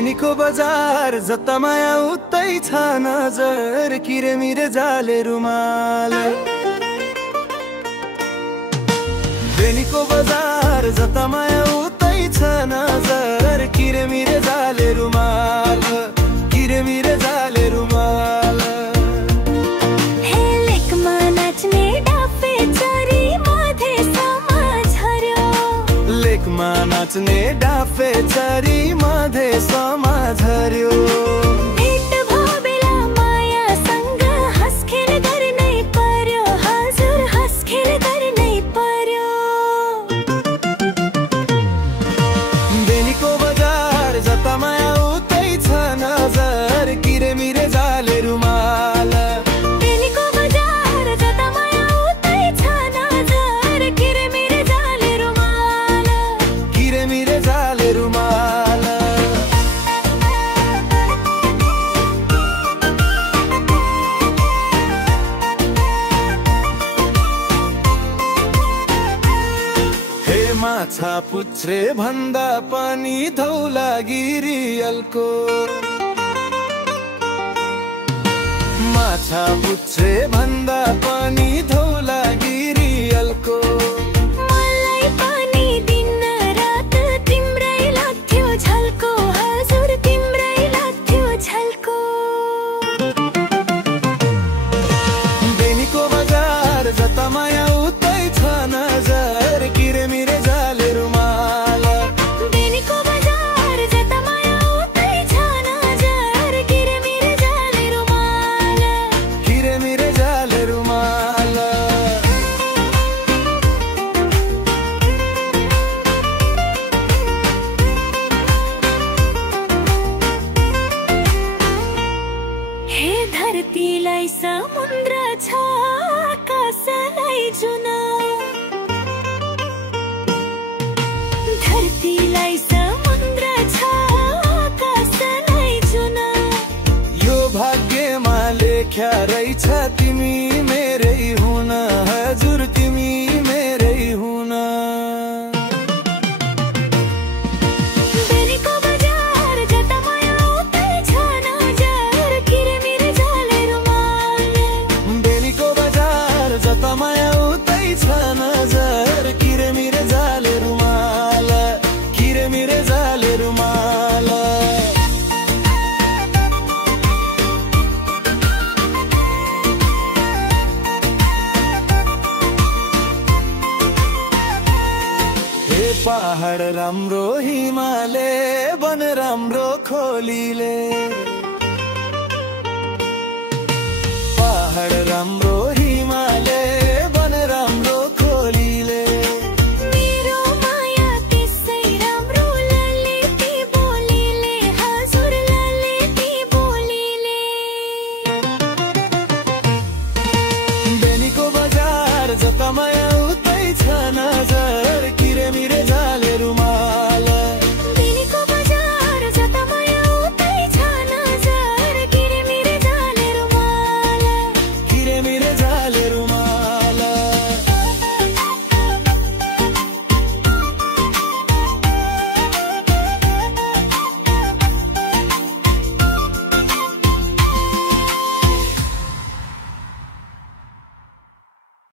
बेनीको बजार जता माया उतै छ नजर, किरेमिरे जाले रुमाल। बेनीको बजार जता माया उतै छ नजर, किरेमिरे जाले रुमाल, किरेमिरे जाले रुमाल। हे लेकमा नाच्ने डाफे चरी मधेसमा झर्यो, लेकमा नाच्ने डाफे चरी मधेसमा झर्यो। भेट भो बेला मायासँग हँसखेल गर्नै पर्यो, हजुर हँसखेल गर्नै पर्यो। बेनीको बजार जता माया उतै छ नजर, किरेमिरे जाले रुमाल। बेनीको बजार जता माया उतै छ नजर, किरेमिरे जाले रुमाल, किरेमिरे जाले रुमाल। हे माछा पुच्छ्रे भन्दा पनि धौलागिरियलको, माछा पुच्छ्रे भन्दा पनि धौलागिरियलको। मलाई पनि दिन रात तिम्रै लाग्थ्यो झल्को, हजुर तिम्रै लाग्थ्यो झल्को। बेनीको बजार जता माया उतै छ नजर, किरेमिरे जाले रुमाल। बेनीको बजार जता माया उतै छ नजर, किरेमिरे जाले रुमाल, किरेमिरे जाले रुमाल। हे धरतीलाई समुद्र छ, आकाशलाई जुन, धरतीलाई समुद्र छ, आकाशलाई जुन। यो भाग्यमा लेख्या रहेछ तिमी मेरै हुन, हजुर तिमी मेरै हुन। बेनीको बजार जता माया उतै छ नजर, किरेमिरे जाले रुमाल। बेनीको बजार जता माया उतै छ नजर, किरेमिरे जाले रुमाल, किरेमिरे जाले रुमाल। हे पहाड राम्रो हिमाले, वन राम्रो खोलीले, पहाड राम्रो हिमाले, वन राम्रो खोलीले। मेरो माया त्यसै राम्रो ललिती बोलीले, हजुर ललिती बोलीले। बेनीको बजार जता माया